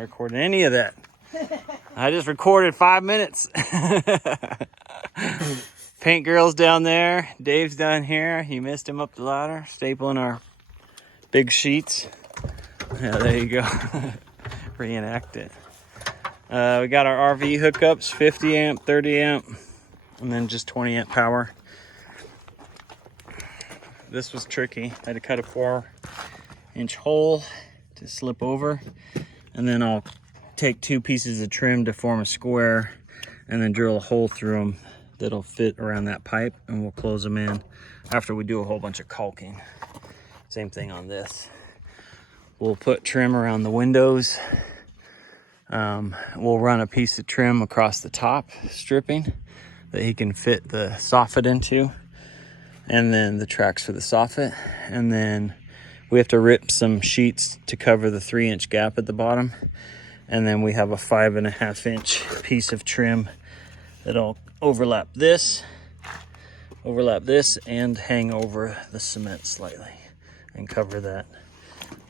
not recording any of that. I just recorded 5 minutes. Paint girl's down there. Dave's down here. You missed him up the ladder, stapling our big sheets. Yeah, there you go. Reenact it. We got our RV hookups, 50 amp, 30 amp, and then just 20 amp power. This was tricky. I had to cut a 4-inch hole to slip over, and then I'll take 2 pieces of trim to form a square and then drill a hole through them that'll fit around that pipe, and we'll close them in after we do a whole bunch of caulking. Same thing on this. We'll put trim around the windows. We'll run a piece of trim across the top stripping that he can fit the soffit into, and then the tracks for the soffit. And then we have to rip some sheets to cover the 3-inch gap at the bottom. And then we have a 5.5-inch piece of trim that'll overlap this, and hang over the cement slightly and cover that.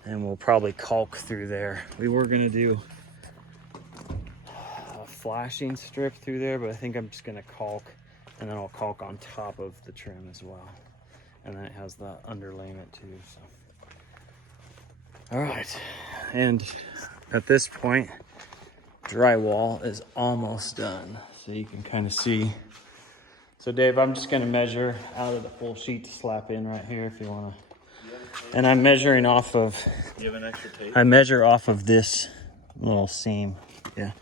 And we'll probably caulk through there. We were gonna do a flashing strip through there, but I think I'm just gonna caulk, and then I'll caulk on top of the trim as well. And then it has the underlayment too, so. All right, and at this point, drywall is almost done. So you can kind of see. So Dave, I'm just gonna measure out of the full sheet to slap in right here if you wanna. And I'm measuring off of, you have an extra tape? I measure off of this little seam. Yeah,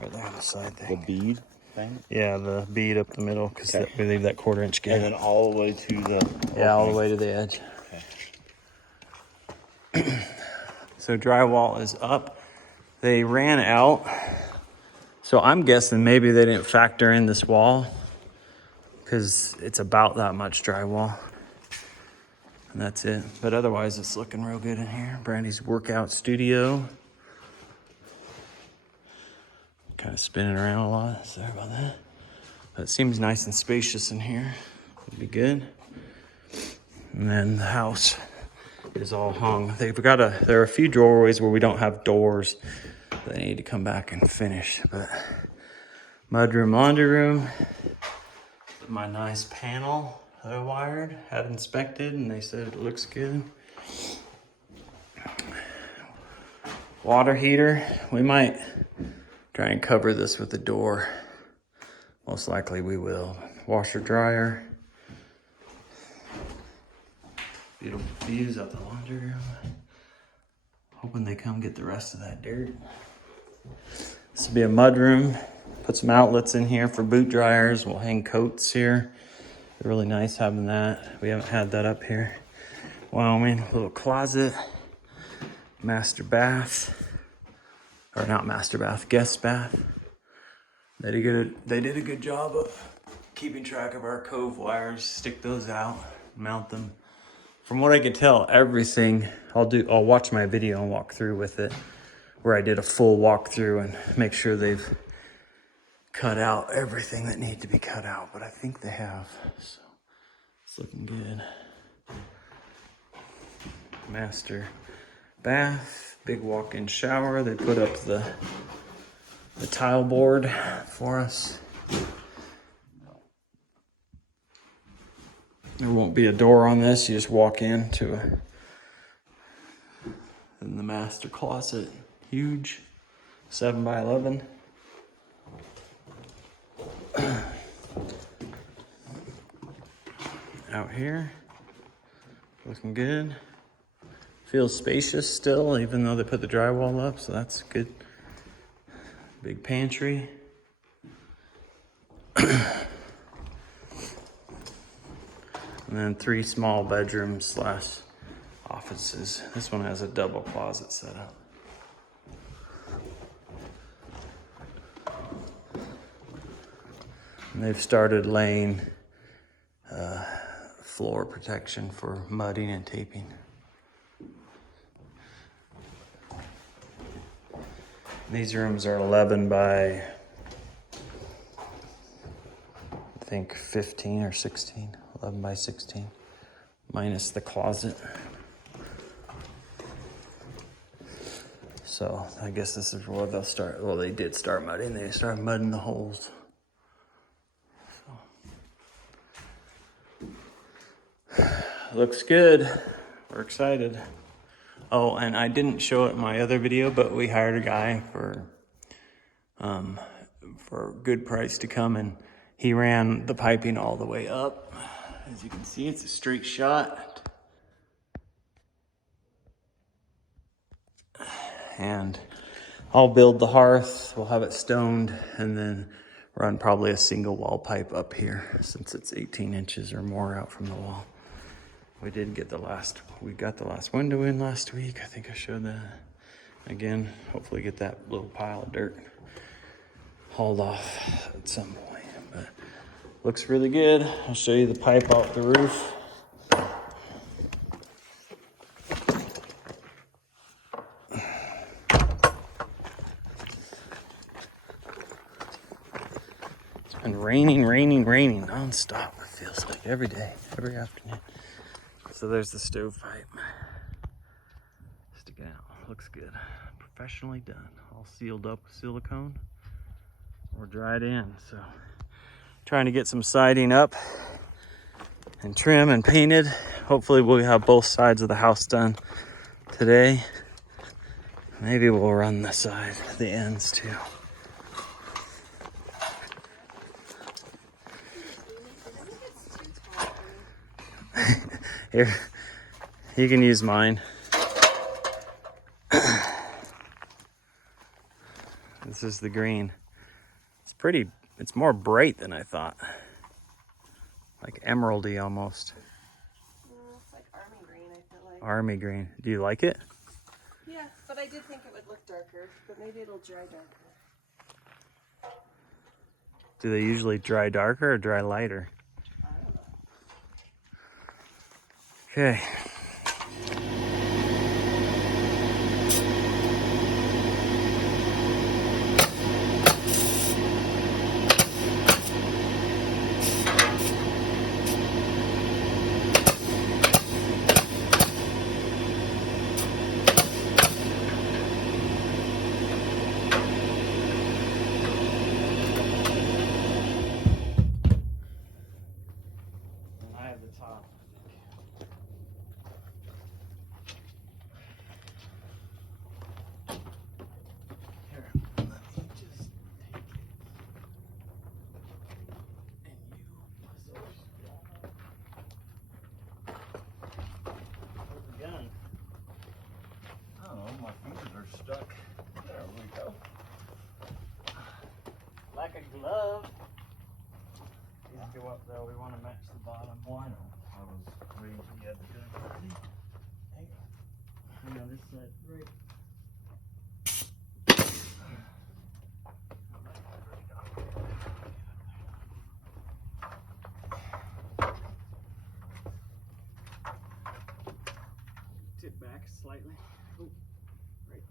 right there on the side thing. The bead thing? Yeah, the bead up the middle, because Okay. we leave that 1/4-inch gap. And then all the way to the... Yeah, all the way to the edge. Okay. So drywall is up. They ran out. So I'm guessing maybe they didn't factor in this wall, because it's about that much drywall. And that's it. But otherwise, it's looking real good in here. Brandy's workout studio. Kind of spinning around a lot. Sorry about that. But it seems nice and spacious in here. It'll be good. And then the house is all hung. There are a few doorways where we don't have doors. They need to come back and finish. But mudroom, laundry room. My nice panel that I wired, had inspected, and they said it looks good. Water heater. We might try and cover this with a door. Most likely we will. Washer dryer. Beautiful views out the laundry room. Hoping they come get the rest of that dirt. This will be a mud room. Put some outlets in here for boot dryers. We'll hang coats here. They're really nice having that. We haven't had that up here. Wyoming, little closet. Master bath. Or not master bath, guest bath. They did a good job of keeping track of our cove wires. Stick those out, mount them. From what I could tell, everything, I'll watch my video and walk through with it, where I did a full walkthrough and make sure they've cut out everything that needs to be cut out, but I think they have, so it's looking good. Master bath, big walk-in shower. They put up the tile board for us. There won't be a door on this. You just walk into in the master closet. Huge, 7x11. Out here, looking good. Feels spacious still, even though they put the drywall up, so that's good. Big pantry. And then 3 small bedrooms / offices. This one has a double closet set up. And they've started laying floor protection for mudding and taping. These rooms are 11 by, I think 15 or 16, 11 by 16, minus the closet. So I guess this is where they'll start. Well, they did start mudding. They started mudding the holes. So. Looks good. We're excited. Oh, and I didn't show it in my other video, but we hired a guy for a good price to come, and he ran the piping all the way up. As you can see, it's a straight shot. And I'll build the hearth, we'll have it stoned, and then run probably a single wall pipe up here since it's 18 inches or more out from the wall. We got the last window in last week. I think I showed that. Again, hopefully get that little pile of dirt hauled off at some point, but looks really good. I'll show you the pipe off the roof. And raining nonstop, it feels like every day, every afternoon. So there's the stovepipe. Sticking out, looks good. Professionally done, all sealed up with silicone or dried in. So trying to get some siding up and trim and painted. Hopefully we'll have both sides of the house done today. Maybe we'll run the ends too. Here, you can use mine. This is the green. It's more bright than I thought. Like emeraldy almost. It's like army green, I feel like. Army green. Do you like it? Yeah, but I did think it would look darker, but maybe it'll dry darker. Do they usually dry darker or dry lighter? I don't know. Okay. I have the top. Here, let me just take it. And you Where's the gun? I don't know, my fingers are stuck. There we go. Like a glove. These go up though, we want to match the bottom. Well, I know. I was waiting till you had the gun ready. Hang on this side, right. Tip back slightly. Ooh, right.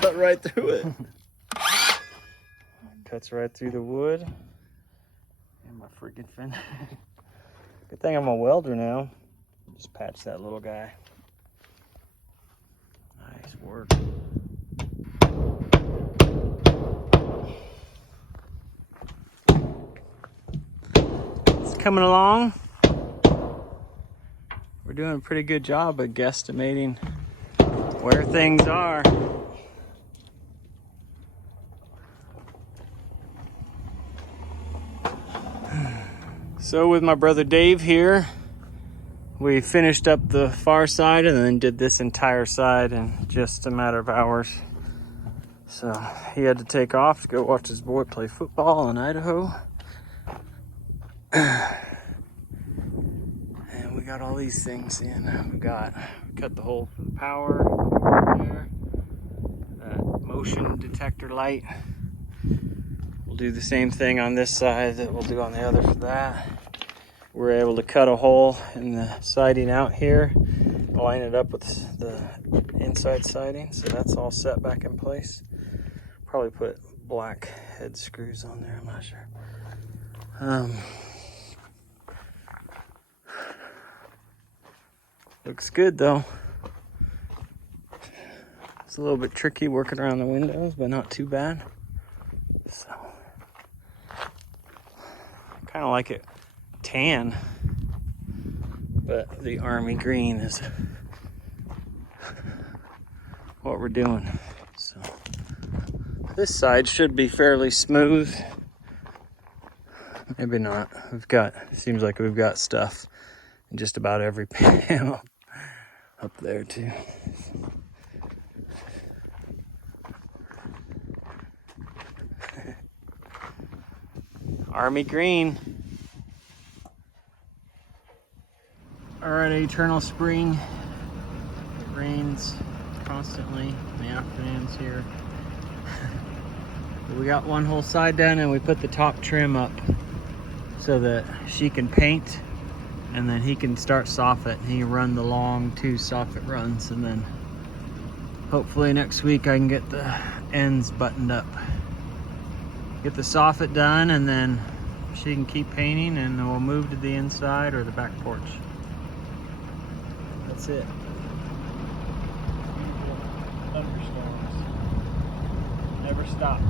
Cut right through it. Cuts right through the wood. And my freaking fin. Good thing I'm a welder now. Just patch that little guy. Nice work. It's coming along. We're doing a pretty good job of guesstimating where things are. So with my brother Dave here, we finished up the far side and then did this entire side in just a matter of hours. So he had to take off to go watch his boy play football in Idaho. And we got all these things in. We cut the hole for the power there. That motion detector light. We'll do the same thing on this side that we'll do on the other for that. We're able to cut a hole in the siding out here. line it up with the inside siding, so that's all set back in place. Probably put black head screws on there, I'm not sure. Looks good though. It's a little bit tricky working around the windows, but not too bad. So, kind of like it tan, but the army green is what we're doing. So, this side should be fairly smooth. Maybe not. Seems like we've got stuff in just about every panel up there too. Army green. All right, eternal spring. It rains constantly in the afternoons here. We got one whole side done, and we put the top trim up so that she can paint, and then he can start soffit. He can run the long 2 soffit runs, and then hopefully next week I can get the ends buttoned up. Get the soffit done, and then she can keep painting, and then we'll move to the inside or the back porch. That's it. Thunderstorms never stop.